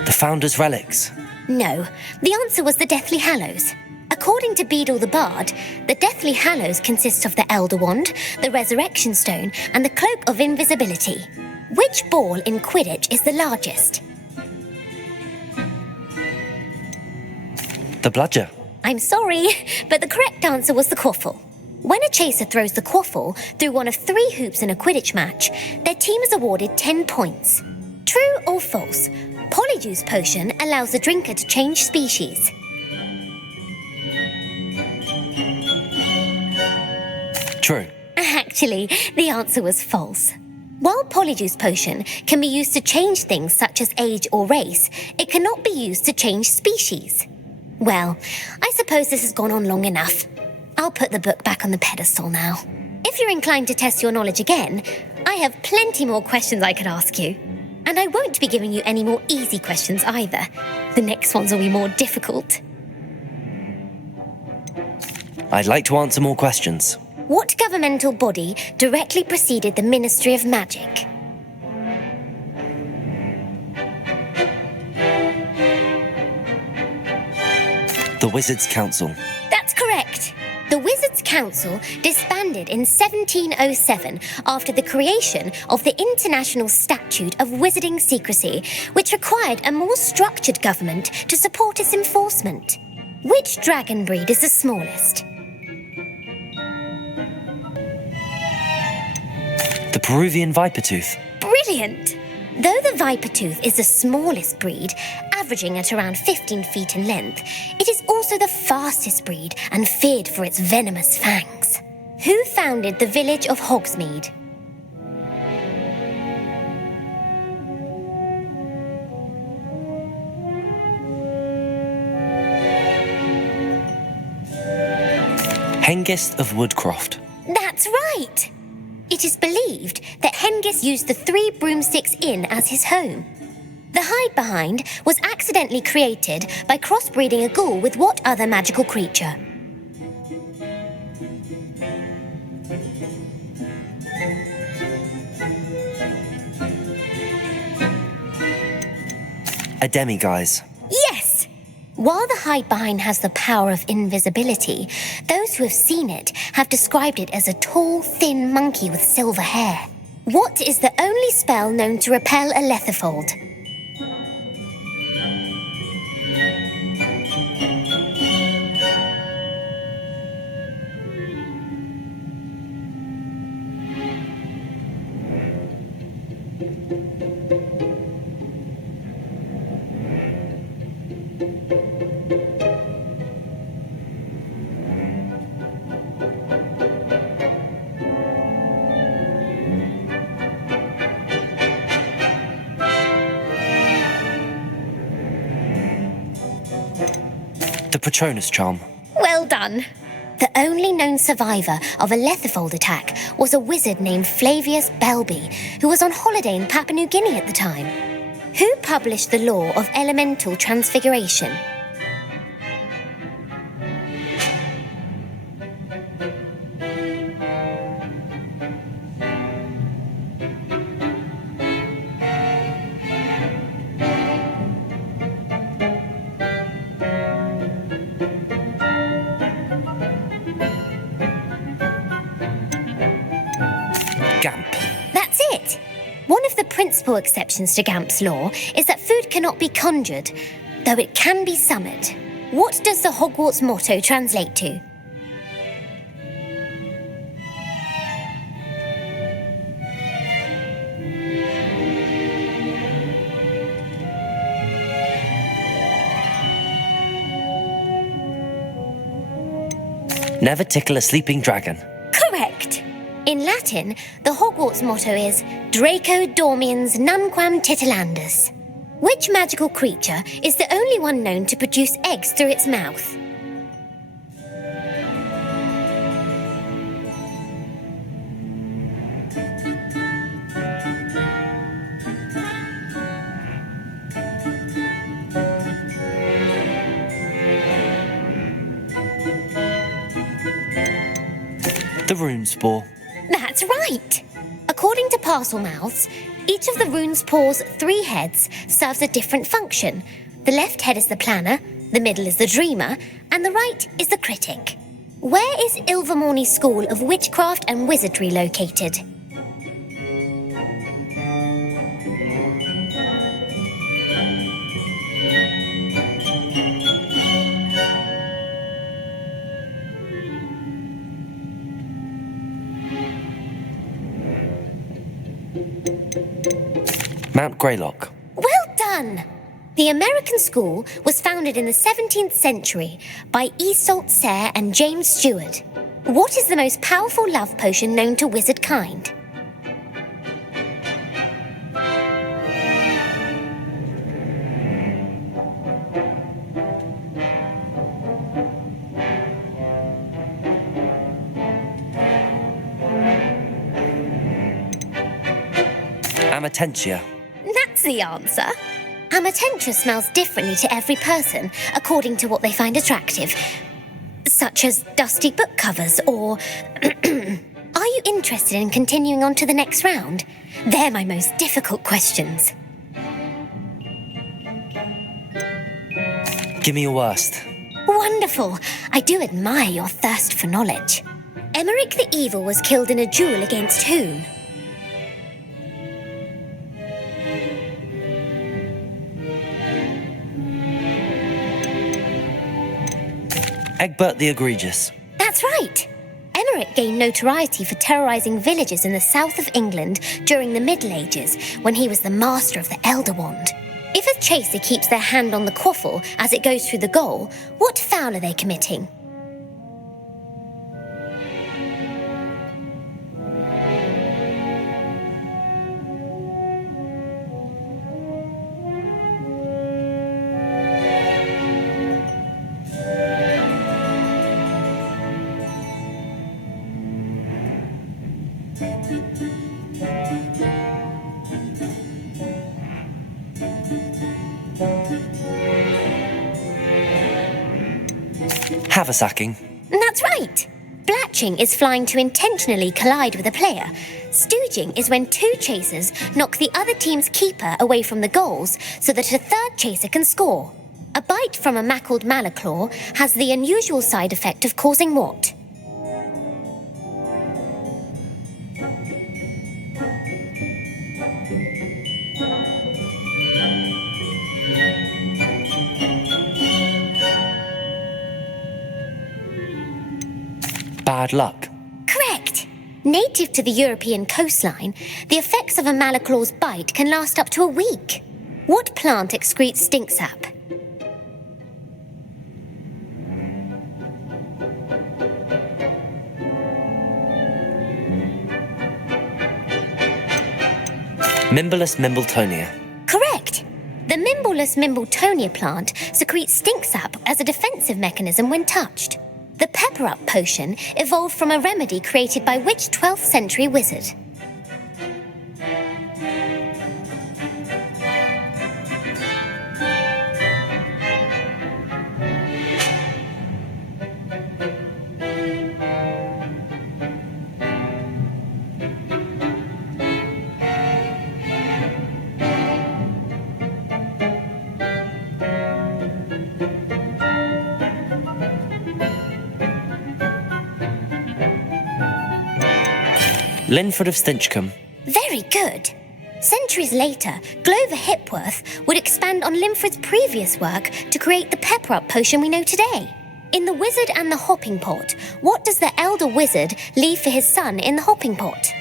The Founder's Relics. No, the answer was the Deathly Hallows. According to Beadle the Bard, the Deathly Hallows consists of the Elder Wand, the Resurrection Stone, and the Cloak of Invisibility. Which ball in Quidditch is the largest? The Bludger. I'm sorry, but the correct answer was the Quaffle. When a chaser throws the Quaffle through one of 3 hoops in a Quidditch match, their team is awarded 10 points. True or false? Polyjuice Potion allows the drinker to change species. True. Actually, the answer was false. While Polyjuice Potion can be used to change things such as age or race, it cannot be used to change species. Well, I suppose this has gone on long enough. I'll put the book back on the pedestal now. If you're inclined to test your knowledge again, I have plenty more questions I could ask you. And I won't be giving you any more easy questions either. The next ones will be more difficult. I'd like to answer more questions. What governmental body directly preceded the Ministry of Magic? The Wizards' Council. That's correct. The Wizards' Council disbanded in 1707 after the creation of the International Statute of Wizarding Secrecy, which required a more structured government to support its enforcement. Which dragon breed is the smallest? The Peruvian Vipertooth. Brilliant! Though the Vipertooth is the smallest breed, averaging at around 15 feet in length, it is also the fastest breed and feared for its venomous fangs. Who founded the village of Hogsmeade? Hengist of Woodcroft. That's right! It is believed that Hengist used the 3 Broomsticks Inn as his home. The hide-behind was accidentally created by crossbreeding a ghoul with what other magical creature? A demiguise. Yes! While the hide-behind has the power of invisibility, those who have seen it have described it as a tall, thin monkey with silver hair. What is the only spell known to repel a lethifold? Patronus charm. Well done. The only known survivor of a Letherfold attack was a wizard named Flavius Belby, who was on holiday in Papua New Guinea at the time. Who published the law of elemental transfiguration? Gamp. That's it. One of the principal exceptions to Gamp's law is that food cannot be conjured, though it can be summoned. What does the Hogwarts motto translate to? Never tickle a sleeping dragon. Correct. In Latin, the Hogwarts motto is Draco dormiens nunquam titilandus. Which magical creature is the only one known to produce eggs through its mouth? The rune spore. That's right. According to Parselmouths, each of the rune's paws' 3 heads serves a different function. The left head is the planner, the middle is the dreamer, and the right is the critic. Where is Ilvermorny School of Witchcraft and Wizardry located? Mount Greylock. Well done! The American school was founded in the 17th century by Iseult Sayre and James Stewart. What is the most powerful love potion known to wizard kind? Amatentia. That's the answer. Amatentia smells differently to every person according to what they find attractive, such as dusty book covers or... Are you interested in continuing on to the next round? They're my most difficult questions. Give me your worst. Wonderful. I do admire your thirst for knowledge. Emmerich the Evil was killed in a duel against whom? Egbert the Egregious. That's right. Emmerich gained notoriety for terrorising villages in the south of England during the Middle Ages when he was the master of the Elder Wand. If a chaser keeps their hand on the quaffle as it goes through the goal, what foul are they committing? Haversacking. That's right. Blatching is flying to intentionally collide with a player. Stooging is when 2 chasers knock the other team's keeper away from the goals so that a third chaser can score. A bite from a mackled malaclaw has the unusual side effect of causing what? Bad luck. Correct. Native to the European coastline, the effects of a malaclaw's bite can last up to a week. What plant excretes stink sap? Mimbulus Mimbletonia. Correct. The Mimble flawless Mimbletonia plant secretes stink sap as a defensive mechanism when touched. The pepper-up potion evolved from a remedy created by which 12th century wizard? Linford of Stinchcombe. Very good. Centuries later, Glover Hipworth would expand on Linford's previous work to create the pepper-up potion we know today. In The Wizard and the Hopping Pot, what does the elder wizard leave for his son in the hopping pot?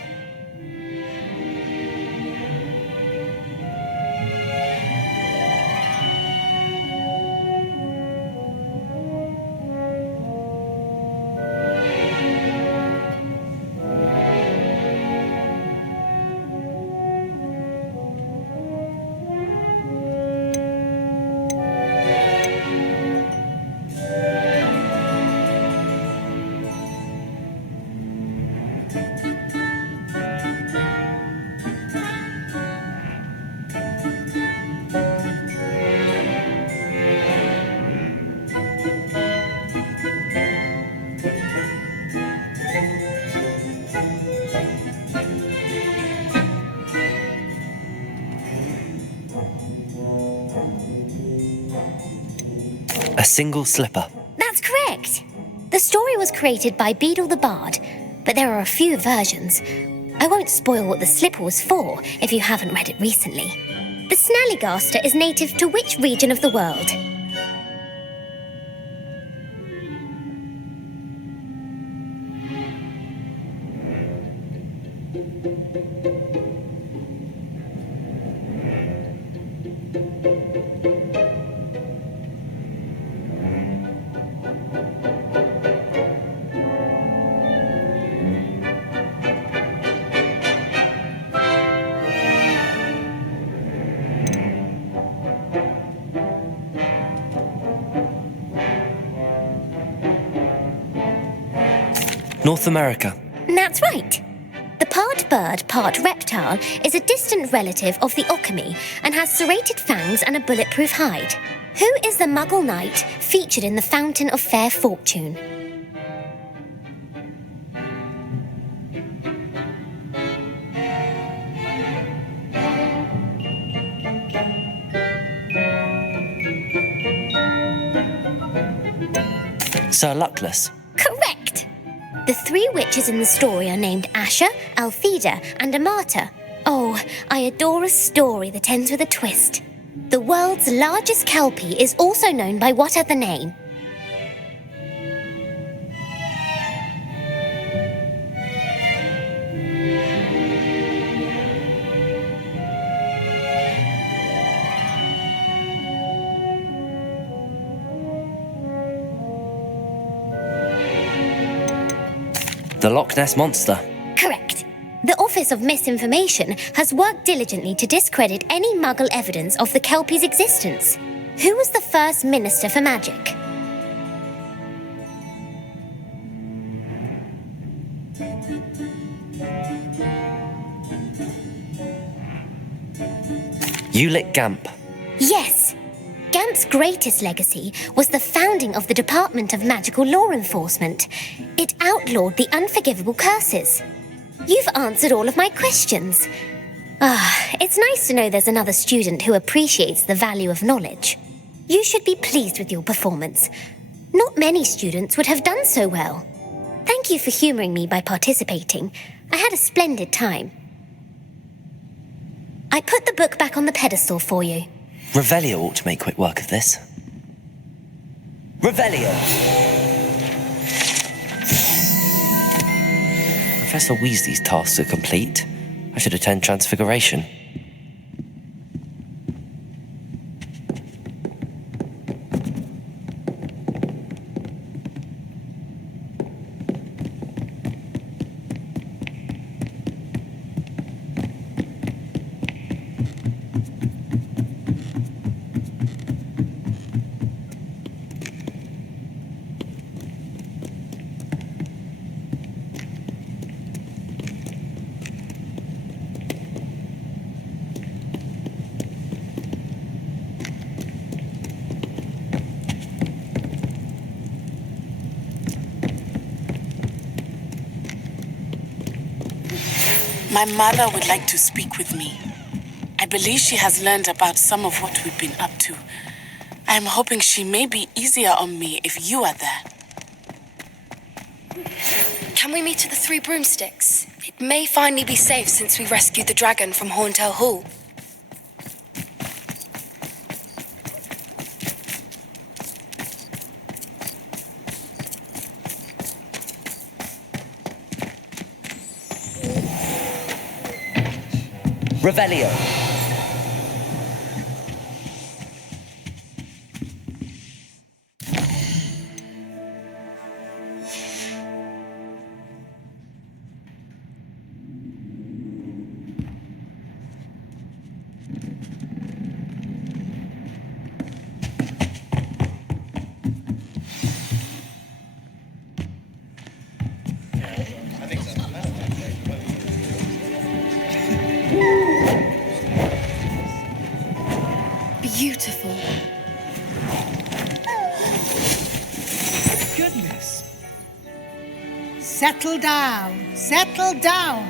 A single slipper. That's correct. The story was created by Beadle the Bard, but there are a few versions. I won't spoil what the slipper was for if you haven't read it recently. The Snallygaster is native to which region of the world? North America. That's right. The part bird, part reptile is a distant relative of the Occamy and has serrated fangs and a bulletproof hide. Who is the Muggle knight featured in the Fountain of Fair Fortune? Sir Luckless. Correct! The three witches in the story are named Asher, Altheda, and Amata. Oh, I adore a story that ends with a twist. The world's largest kelpie is also known by what other name? The Loch Ness Monster. Correct. The Office of Misinformation has worked diligently to discredit any Muggle evidence of the Kelpie's existence. Who was the first Minister for Magic? Ulick Gamp. Yes. Gamp's greatest legacy was the founding of the Department of Magical Law Enforcement. It outlawed the unforgivable curses. You've answered all of my questions. It's nice to know there's another student who appreciates the value of knowledge. You should be pleased with your performance. Not many students would have done so well. Thank you for humouring me by participating. I had a splendid time. I put the book back on the pedestal for you. Revelio ought to make quick work of this. Revelio! Professor Weasley's tasks are complete. I should attend Transfiguration. My mother would like to speak with me. I believe she has learned about some of what we've been up to. I am hoping she may be easier on me if you are there. Can we meet at the Three Broomsticks? It may finally be safe since we rescued the dragon from Horntail Hall. Revelio. Beautiful. Goodness. Settle down, settle down.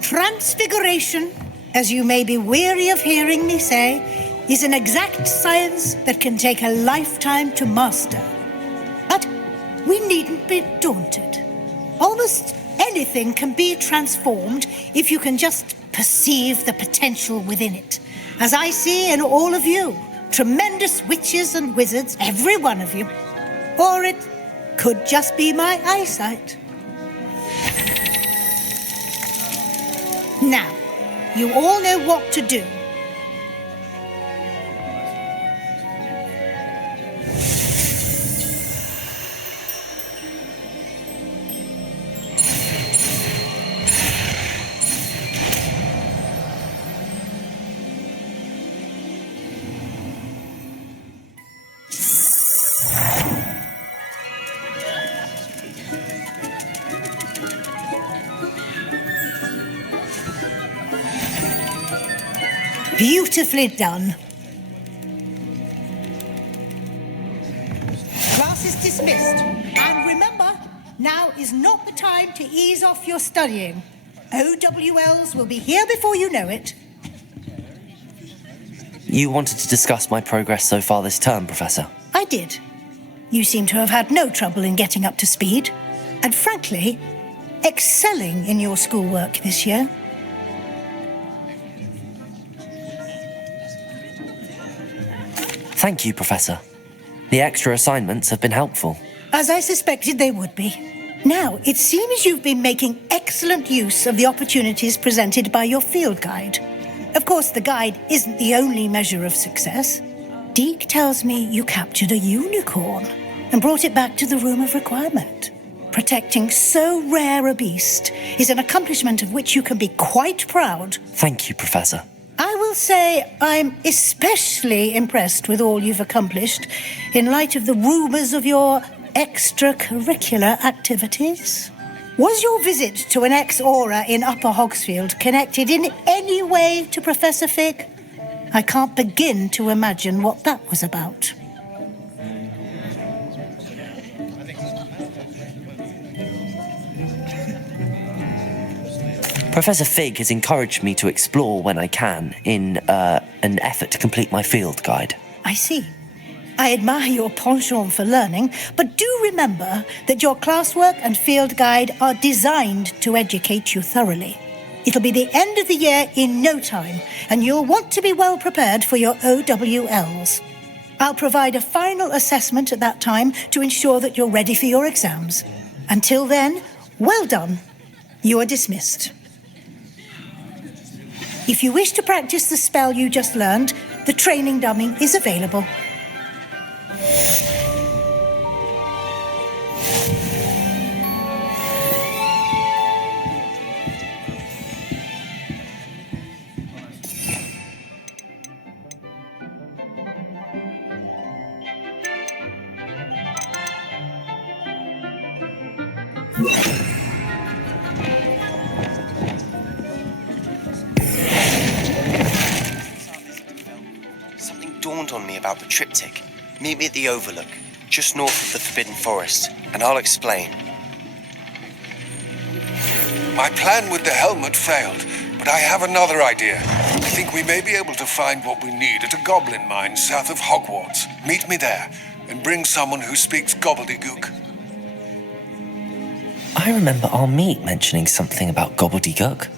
Transfiguration, as you may be weary of hearing me say, is an exact science that can take a lifetime to master. But we needn't be daunted. Almost anything can be transformed if you can just perceive the potential within it. As I see in all of you, tremendous witches and wizards, every one of you. Or it could just be my eyesight. Now, you all know what to do. Beautifully done. Class is dismissed. And remember, now is not the time to ease off your studying. OWLs will be here before you know it. You wanted to discuss my progress so far this term, Professor. I did. You seem to have had no trouble in getting up to speed. And frankly, excelling in your schoolwork this year. Thank you, Professor. The extra assignments have been helpful. As I suspected they would be. Now, it seems you've been making excellent use of the opportunities presented by your field guide. Of course, the guide isn't the only measure of success. Deke tells me you captured a unicorn and brought it back to the Room of Requirement. Protecting so rare a beast is an accomplishment of which you can be quite proud. Thank you, Professor. I will say I'm especially impressed with all you've accomplished in light of the rumours of your extracurricular activities. Was your visit to an ex-aura in Upper Hogsfield connected in any way to Professor Fig? I can't begin to imagine what that was about. Professor Fig has encouraged me to explore when I can in an effort to complete my field guide. I see. I admire your penchant for learning, but do remember that your classwork and field guide are designed to educate you thoroughly. It'll be the end of the year in no time, and you'll want to be well prepared for your OWLs. I'll provide a final assessment at that time to ensure that you're ready for your exams. Until then, well done. You are dismissed. If you wish to practice the spell you just learned, the training dummy is available. Something dawned on me about the triptych. Meet me at the Overlook, just north of the Forbidden Forest, and I'll explain. My plan with the helmet failed, but I have another idea. I think we may be able to find what we need at a goblin mine south of Hogwarts. Meet me there, and bring someone who speaks gobbledygook. I remember our meet mentioning something about gobbledygook.